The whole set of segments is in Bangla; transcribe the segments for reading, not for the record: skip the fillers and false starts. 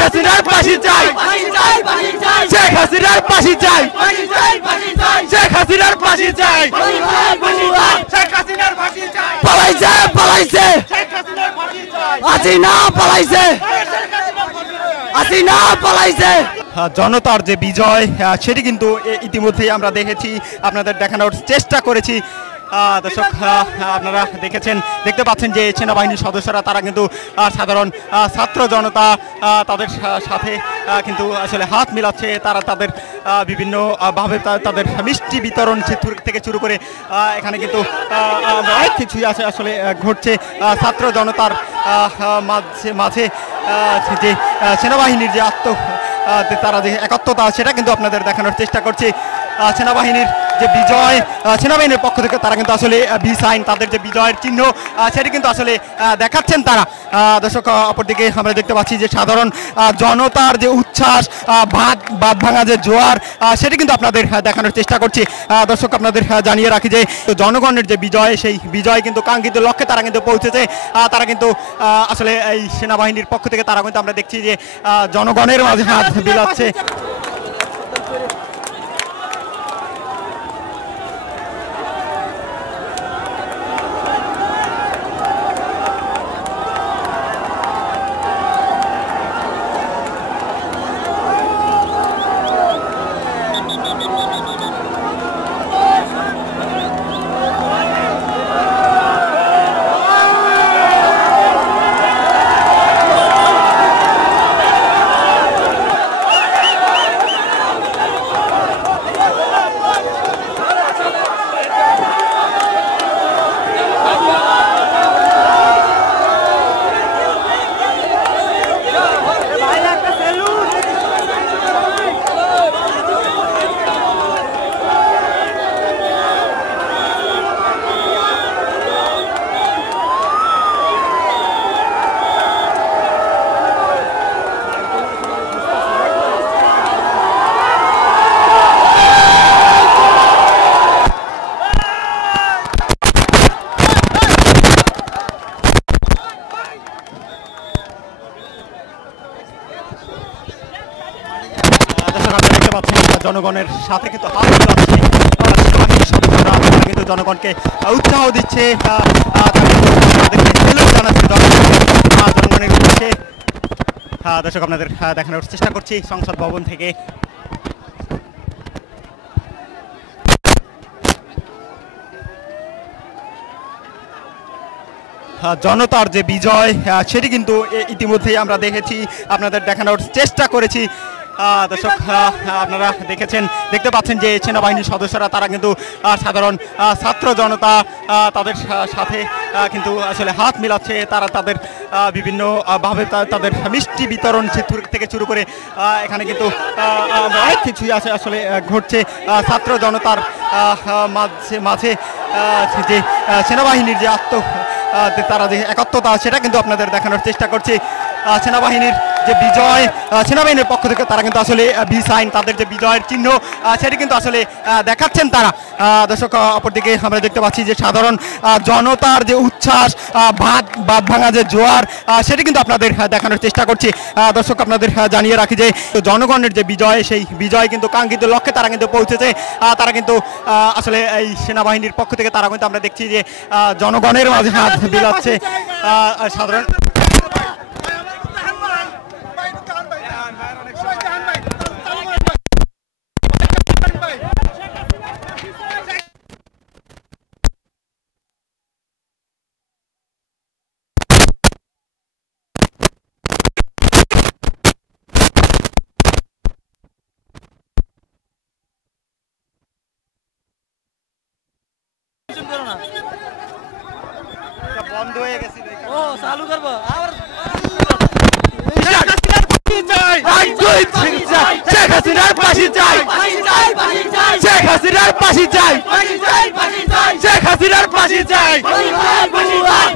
হাসিনার ফাঁসি চাই, শেখ হাসিনার ফাঁসি চাই, শেখ হাসিনার ফাঁসি চাই, শেখ হাসিনার ফাঁসি চাই, পালাইছে পালাইছে, হাসিনা পালাইছে, হাসিনা পালাইছে। জনতার যে বিজয় সেটি কিন্তু ইতিমধ্যেই আমরা দেখেছি, আপনাদের দেখানোর চেষ্টা করেছি। দর্শক আপনারা দেখতে পাচ্ছেন যে সেনাবাহিনীর সদস্যরা তারা কিন্তু সাধারণ ছাত্র জনতা তাদের সাথে কিন্তু আসলে হাত মিলাচ্ছে। তারা তাদের বিভিন্নভাবে তাদের মিষ্টি বিতরণ থেকে শুরু করে এখানে কিন্তু অনেক কিছুই আছে আসলে ঘটছে ছাত্র জনতার মাঝে যে সেনাবাহিনীর যে তারা যে একত্রতা সেটা কিন্তু আপনাদের দেখানোর চেষ্টা করছি। সেনাবাহিনীর যে বিজয়, সেনাবাহিনীর পক্ষ থেকে তারা কিন্তু আসলে বি সাইন, তাদের যে বিজয়ের চিহ্ন সেটি কিন্তু আসলে দেখাচ্ছেন তারা। দর্শক অপরদিকে আমরা দেখতে পাচ্ছি যে সাধারণ জনতার যে উচ্ছ্বাস, বাঁধ ভাঙা যে জোয়ার সেটি কিন্তু আপনাদের দেখানোর চেষ্টা করছি। দর্শক আপনাদের জানিয়ে রাখি যে জনগণের যে বিজয়, সেই বিজয় কিন্তু কাঙ্ক্ষিত লক্ষ্যে তারা কিন্তু পৌঁছেছে। তারা কিন্তু আসলে এই সেনাবাহিনীর পক্ষ থেকে তারা কিন্তু আমরা দেখছি যে জনগণের মাঝে হাত বিলাচ্ছে। জনগণের সাথে কিন্তু হাত মিলাচ্ছে সেনাবাহিনীর সদস্যরা, তারা কিন্তু জনগণকে উৎসাহ দিচ্ছে, জনগণের উদ্দেশ্যে। দর্শক আপনাদের দেখানোর চেষ্টা করছি সংসদ ভবন থেকে। জনতার যে বিজয় সেটি কিন্তু ইতিমধ্যেই আমরা দেখেছি, আপনাদের দেখানোর চেষ্টা করেছি। দর্শক আপনারা দেখতে পাচ্ছেন যে সেনাবাহিনীর সদস্যরা তারা কিন্তু সাধারণ ছাত্র জনতা তাদের সাথে কিন্তু আসলে হাত মিলাচ্ছে। তারা তাদের বিভিন্নভাবে তাদের মিষ্টি বিতরণ থেকে শুরু করে এখানে কিন্তু অনেক কিছুই আছে আসলে ঘটছে ছাত্র জনতার মাঝে যে সেনাবাহিনীর যে তারা যে একত্রতা সেটা কিন্তু আপনাদের দেখানোর চেষ্টা করছি। সেনাবাহিনীর যে বিজয়, সেনাবাহিনীর পক্ষ থেকে তারা কিন্তু আসলে বি সাইন, তাদের যে বিজয়ের চিহ্ন সেটি কিন্তু আসলে দেখাচ্ছেন তারা। দর্শক অপরদিকে আমরা দেখতে পাচ্ছি যে সাধারণ জনতার যে উচ্ছ্বাস, বাঁধ ভাঙা যে জোয়ার সেটি কিন্তু আপনাদের দেখানোর চেষ্টা করছি। দর্শক আপনাদের জানিয়ে রাখি যে জনগণের যে বিজয়, সেই বিজয় কিন্তু কাঙ্ক্ষিত লক্ষ্যে তারা কিন্তু পৌঁছেছে। তারা কিন্তু আসলে এই সেনাবাহিনীর পক্ষ থেকে তারা কিন্তু আমরা দেখছি যে জনগণের মাঝে হাত বিলাচ্ছে সাধারণ। বন্ধ হয়ে গেছে, ও চালু করব আবার। শেখ হাসিনার ফাঁসি চাই, শেখ হাসিনার ফাঁসি চাই, শেখ হাসিনার ফাঁসি চাই,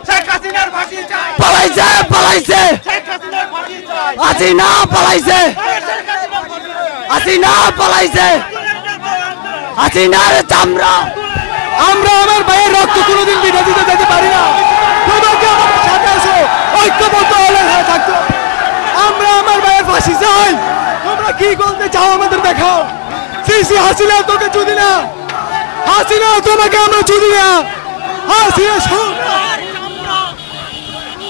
শেখ হাসিনার ফাঁসি চাই, পালাইছে পালাইছে, হাসিনা পালাইছে, হাসিনা পালাইছে, হাসিনার চামড়া। আমরা আমার ভাইয়ের রক্ত কোনোদিন বিনা দিতে যেতে পারি না। তোমাকে আমার সাথে আসো, ঐক্যবদ্ধ হলে থাকতো। আমরা আমার ভাইয়ের ফাঁসি চাই। তোমরা কি বলতে চাও আমাদের দেখাও। সিসি হাসিনা তোকে চুদি না, হাসিনা তোমাকে আমরা চুদি না। হাসিনা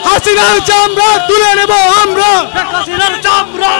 হাসিনার চামড়া তুলে নেব আমরা, হাসিনার চামড়া।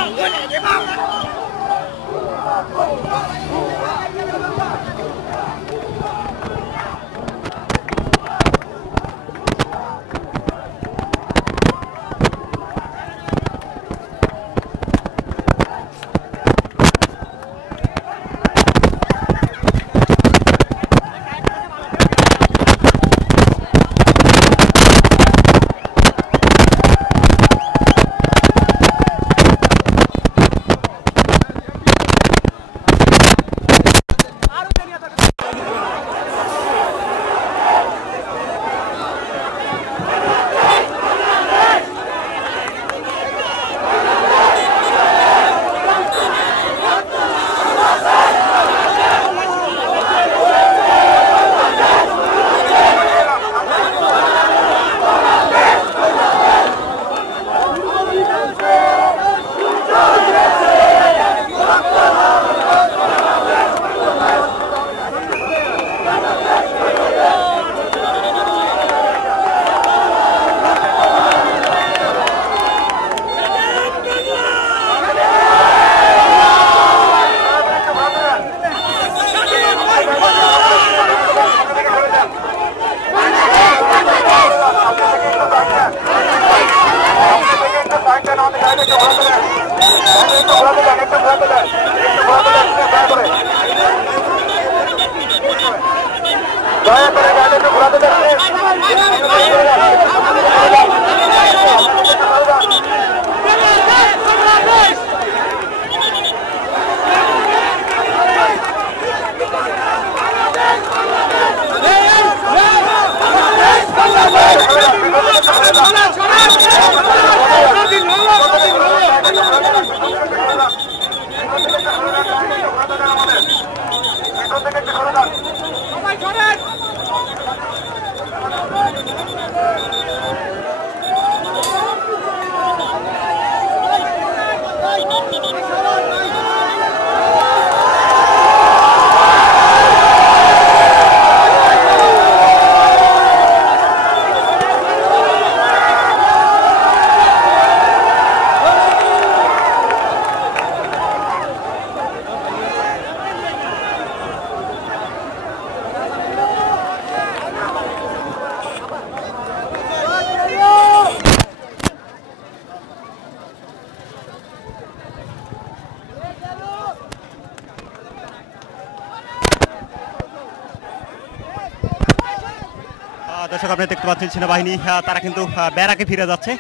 দর্শক আপনি দেখতে পাচ্ছেন সেনাবাহিনী তারা কিন্তু ব্যারাকে ফিরে যাচ্ছে।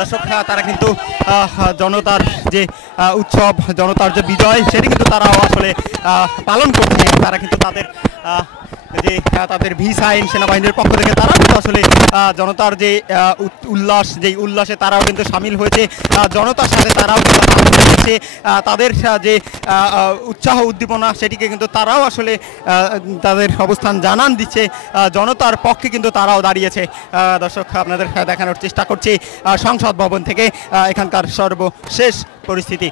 দর্শক তারা কিন্তু জনতার যে উৎসব, জনতার যে বিজয়, সেটি কিন্তু তারাও আসলে পালন করছে। তারা কিন্তু তাদের ভি সাইন সেনাবাহিনীর পক্ষ থেকে তারাও কিন্তু আসলে জনতার যে উল্লাস, যেই উল্লাসে তারাও কিন্তু সামিল হয়েছে। জনতার সাথে তারাও হচ্ছে তাদের যে উৎসাহ উদ্দীপনা, সেটিকে কিন্তু তারাও আসলে তাদের অবস্থান জানান দিচ্ছে। জনতার পক্ষে কিন্তু তারাও দাঁড়িয়েছে। দর্শক আপনাদের দেখানোর চেষ্টা করছি সংসদ ভবন থেকে এখানকার সর্বশেষ পরিস্থিতি।